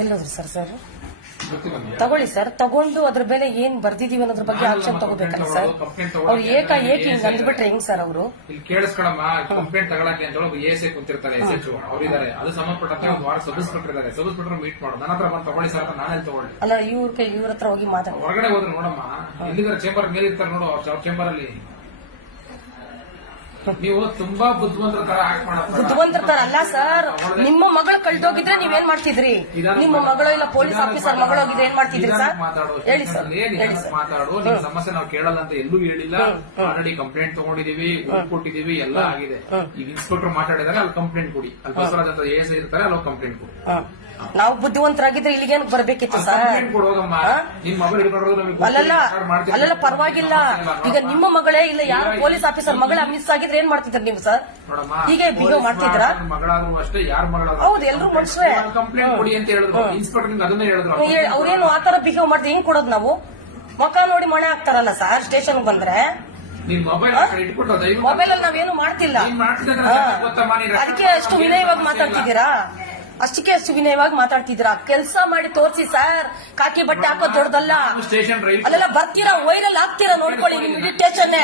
ಎಲ್ಲೋದ್ರಿ sir ತಗೊಳ್ಳಿ sir, ತಗೊಂಡು ಅದ್ರ ಮೇಲೆ ಏನ್ ಬರ್ದಿದೀವಿ ಅನ್ನೋದ್ರ ಬಗ್ಗೆ ಆಕ್ಷನ್ ತಗೋಬೇಕಲ್ಲ ಸರ್. ಅವ್ರು ಏಕಾಏಕಿ ಹಿಂಗ್ ಅಂದ್ಬಿಟ್ರೆ ಹೆಂಗ್ ಸರ್ ಅವರು? ಇಲ್ಲಿ ಕೇಳಿಸ್ಕೊಳಮ್ಮ, ಕಂಪ್ಲೇಂಟ್ ತಗೊಳಕ್ಕೆ ಅಂತ ಹೇಳಿ ಎ ಕುಂತಿರ್ತಾರೆ, SHO ಅವರಿದ್ದಾರೆ, ಅದು ಸಂಬಂಧಪಟ್ಟಂತೆ ಒಂದು ವಾರ ಸಬ್ಸ್ಪೆಕ್ಟರ್ ಮೀಟ್ ಮಾಡೋದು. ನನ್ನ ಹತ್ರ ಬಂದು ತಗೊಳ್ಳಿ ಸರ್, ನಾನೇ ತಗೊಳ್ಳಿ. ಅಲ್ಲ, ಇವ್ರ ಹತ್ರ ಹೋಗಿ ಮಾತಾಡ. ಹೊರಗಡೆ ಹೋದ್ರೆ ನೋಡಮ್ಮ, ಎಲ್ಲಿದ್ದಾರೆ ಚೇಂಬರ್ ಮೇಲೆ ಇರ್ತಾರೆ ನೋಡು, ಅವ್ರ ಚೇಂಬರ್ ಅಲ್ಲಿ. ನೀವು ತುಂಬಾ ಬುದ್ಧಿವಂತರ ತರ ಆಕ್ಟ್ ಮಾಡೋದು. ಬುದ್ಧಿವಂತರ ತರ ಅಲ್ಲ ಸರ್. ನಿಮ್ಮ ಮಗಳು ಕಳ್ದೋಗಿದ್ರೆ ನೀವೇನ್ ಮಾಡ್ತಿದ್ರಿ? ನಿಮ್ಮ ಮಗಳು ಇಲ್ಲ ಪೊಲೀಸ್ ಆಫೀಸರ್ ಮಗಳೋಗಿದ್ರೆ ಏನ್ ಮಾಡ್ತಿದ್ರಿ ಸರ್? ಹೇಳಿ ಸರ್, ಮಾತಾಡು. ನಿಮ್ ಸಮಸ್ಯೆ ನಾವು ಕೇಳಲ್ಲ ಅಂತ ಎಲ್ಲೂ ಹೇಳಿಲ್ಲ. ಆಲ್ರೆಡಿ ಕಂಪ್ಲೇಂಟ್ ತಗೊಂಡಿದೀವಿ, ಕೊಟ್ಟಿದೀವಿ, ಎಲ್ಲ ಆಗಿದೆ. ಈಗ ಇನ್ಸ್ಪೆಕ್ಟರ್ ಮಾತಾಡಿದಾರೆ, ಅಲ್ಲಿ ಕಂಪ್ಲೇಂಟ್ ಕೊಡಿ. ಅಲ್ಲಿ ಬಸವರಾಜ್ ಅಂತ ASI ಇರ್ತಾರೆ, ಅಲ್ಲಿ ಕಂಪ್ಲೇಂಟ್ ಕೊಡಿ. ನಾವು ಬುದ್ಧಿವಂತರಾಗಿದ್ರೆ ಇಲ್ಲಿಗೇನು ಬರ್ಬೇಕಿತ್ತು ಸರ್? ಅಲ್ಲಲ್ಲ, ಪರವಾಗಿಲ್ಲ. ಈಗ ನಿಮ್ಮ ಮಗಳೇ ಇಲ್ಲ ಯಾರು ಪೊಲೀಸ್ ಆಫೀಸರ್ ಮಗಳ ಮಿಸ್ ಆಗಿದ್ರೆ ಏನ್ ಮಾಡ್ತಿದ್ರ ನೀವು ಸರ್? ಹೀಗೆ ಬಿಹೇವ್ ಮಾಡ್ತಿದ್ರ? ಹೌದು, ಎಲ್ರು ಮನುಷ್ಯರೇ. ಅವ್ರೇನು ಆತರ ಬಿಹೇವ್ ಮಾಡಿದ್ರೆ ಹೆಂಗ್ ಕೊಡೋದು ನಾವು? ಮುಖ ನೋಡಿ ಮಣೆ ಹಾಕ್ತಾರಲ್ಲ ಸರ್ ಸ್ಟೇಷನ್ ಬಂದ್ರೆ. ಮೊಬೈಲ್ ಅಲ್ಲಿ ನಾವೇನು ಮಾಡ್ತಿಲ್ಲ, ಅದಕ್ಕೆ ಅಷ್ಟು ವಿನಯವಾಗಿ ಮಾತಾಡ್ತಿದ್ದೀರಾ? ಅಷ್ಟಕ್ಕೆ ಅಷ್ಟು ವಿನಯವಾಗಿ ಮಾತಾಡ್ತಿದ್ದೀರಾ? ಕೆಲಸ ಮಾಡಿ ತೋರಿಸಿ ಸರ್. ಕಾಕಿ ಬಟ್ಟೆ ಹಾಕೋದ್ ದೊಡ್ಡದಲ್ಲ. ಅಲ್ಲೆಲ್ಲ ಬರ್ತೀರಾ, ವೈರಲ್ ಆಗ್ತೀರಾ, ನೋಡ್ಕೊಳ್ಳಿ ನಿಮ್ ಇರಿಟೇಷನ್.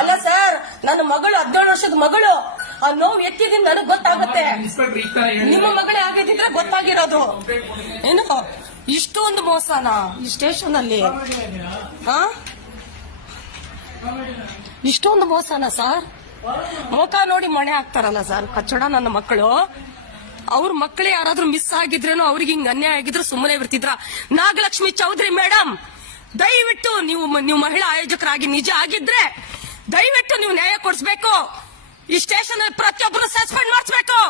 ಅಲ್ಲ ಸರ್, ನನ್ನ ಮಗಳು 17 ವರ್ಷದ ಮಗಳು, ಆ ನೋವು ಎತ್ತಿದಿಂದ ನನಗ್ ಗೊತ್ತಾಗುತ್ತೆ. ನಿಮ್ಮ ಮಗಳೇ ಆಗಿದ್ರೆ ಗೊತ್ತಾಗಿರೋದು. ಏನು ಇಷ್ಟೊಂದು ಮೋಸನ ಈ ಸ್ಟೇಷನ್ ಅಲ್ಲಿ? ಇಷ್ಟೊಂದು ಮೋಸನ ಸರ್? ಮುಖ ನೋಡಿ ಮಣೆ ಹಾಕ್ತಾರಲ್ಲ ಸರ್ ಕಚ್ಚಡ. ನನ್ನ ಮಕ್ಕಳು, ಅವ್ರ ಮಕ್ಕಳೇ ಯಾರಾದ್ರೂ ಮಿಸ್ ಆಗಿದ್ರೇನೋ, ಅವ್ರಿಗೆ ಹಿಂಗ್ ಅನ್ಯಾಯ ಆಗಿದ್ರು ಸುಮ್ಮನೆ ಬಿಡ್ತಿದ್ರ? ನಾಗಲಕ್ಷ್ಮಿ ಚೌಧರಿ ಮೇಡಮ್, ದಯವಿಟ್ಟು ನೀವು ಮಹಿಳಾ ಆಯೋಜಕರಾಗಿ ನಿಜ ಆಗಿದ್ರೆ ದಯವಿಟ್ಟು ನೀವು ನ್ಯಾಯ ಕೊಡಿಸ್ಬೇಕು. ಈ ಸ್ಟೇಷನ್ ಅಲ್ಲಿ ಪ್ರತಿಯೊಬ್ಬರು ಸಸ್ಪೆಂಡ್ ಮಾಡಿಸ್ಬೇಕು.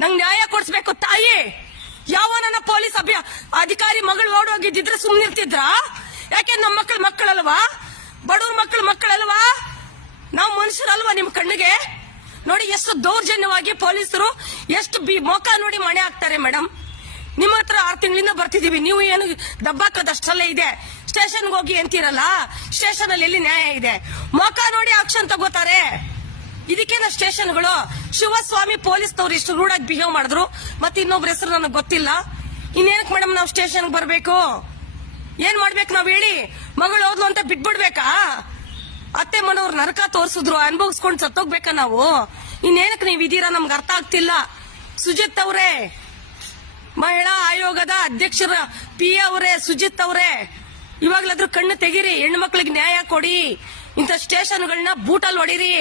ನಂಗೆ ನ್ಯಾಯ ಕೊಡಿಸ್ಬೇಕು ತಾಯಿ. ಯಾವ ನನ್ನ ಪೊಲೀಸ್ ಅಧಿಕಾರಿ ಮಗಳು ಓಡೋಗಿದ್ದಿದ್ರೆ ಸುಮ್ಮನಿರ್ತಿದ್ರ? ಯಾಕೆ ನಮ್ಮ ಮಕ್ಕಳಲ್ವಾ? ಬಡವ್ರ ಮಕ್ಕಳಲ್ವಾ? ನಾವು ಮನುಷ್ಯರಲ್ವಾ ನಿಮ್ ಕಣ್ಣಿಗೆ? ನೋಡಿ ಎಷ್ಟು ದೌರ್ಜನ್ಯವಾಗಿ ಪೊಲೀಸರು ಎಷ್ಟು ಮೊಕ ನೋಡಿ ಮಣೆ ಹಾಕ್ತಾರೆ. ಮೇಡಮ್, ನಿಮ್ಮ ಹತ್ರ 6 ತಿಂಗಳಿಂದ ಬರ್ತಿದೀವಿ, ನೀವು ಏನು ದಬ್ಬಾಕದಷ್ಟಲ್ಲೇ ಇದೆ. ಸ್ಟೇಷನ್ಗೆ ಹೋಗಿ ಅಂತೀರಲ್ಲ, ಸ್ಟೇಷನ್ ಅಲ್ಲಿ ಎಲ್ಲಿ ನ್ಯಾಯ ಇದೆ? ಮೊಕ ನೋಡಿ ಆಕ್ಷನ್ ತಗೋತಾರೆ. ಇದಕ್ಕೇನ ಸ್ಟೇಷನ್ಗಳು? ಶಿವಸ್ವಾಮಿ ಪೊಲೀಸ್ನವ್ರು ಇಷ್ಟು ರೂಢಾಗಿ ಬಿಹೇವ್ ಮಾಡಿದ್ರು, ಮತ್ತೆ ಇನ್ನೊಬ್ರ ಹೆಸರು ನನಗೆ ಗೊತ್ತಿಲ್ಲ. ಇನ್ನೇನಕ್ ಮೇಡಮ್ ನಾವು ಸ್ಟೇಷನ್ಗೆ ಬರ್ಬೇಕು? ಏನ್ ಮಾಡ್ಬೇಕು ನಾವ್ ಹೇಳಿ? ಮಗಳು ಹೋದ್ಲು ಅಂತ ಬಿಟ್ಬಿಡ್ಬೇಕಾ? ಅತ್ತೆ ಮನವ್ರು ನರಕ ತೋರ್ಸಿದ್ರು, ಅನುಭವಿಸ್ಕೊಂಡು ಸತ್ತೋಗ್ಬೇಕಾ ನಾವು? ಇನ್ನೇನಕ್ ನೀವ್ ಇದೀರಾ ನಮ್ಗೆ ಅರ್ಥ ಆಗ್ತಿಲ್ಲ. ಸುಜಿತ್ ಅವರೇ, ಮಹಿಳಾ ಆಯೋಗದ ಅಧ್ಯಕ್ಷರ PA ಅವರೇ, ಸುಜಿತ್ ಅವರೇ, ಇವಾಗ್ಲಾದ್ರೂ ಕಣ್ಣು ತೆಗೀರಿ. ಹೆಣ್ಣು ಮಕ್ಳಿಗೆ ನ್ಯಾಯ ಕೊಡಿ. ಇಂಥ ಸ್ಟೇಷನ್ಗಳನ್ನ ಬೂಟಲ್ಲಿ ಹೊಡೀರಿ.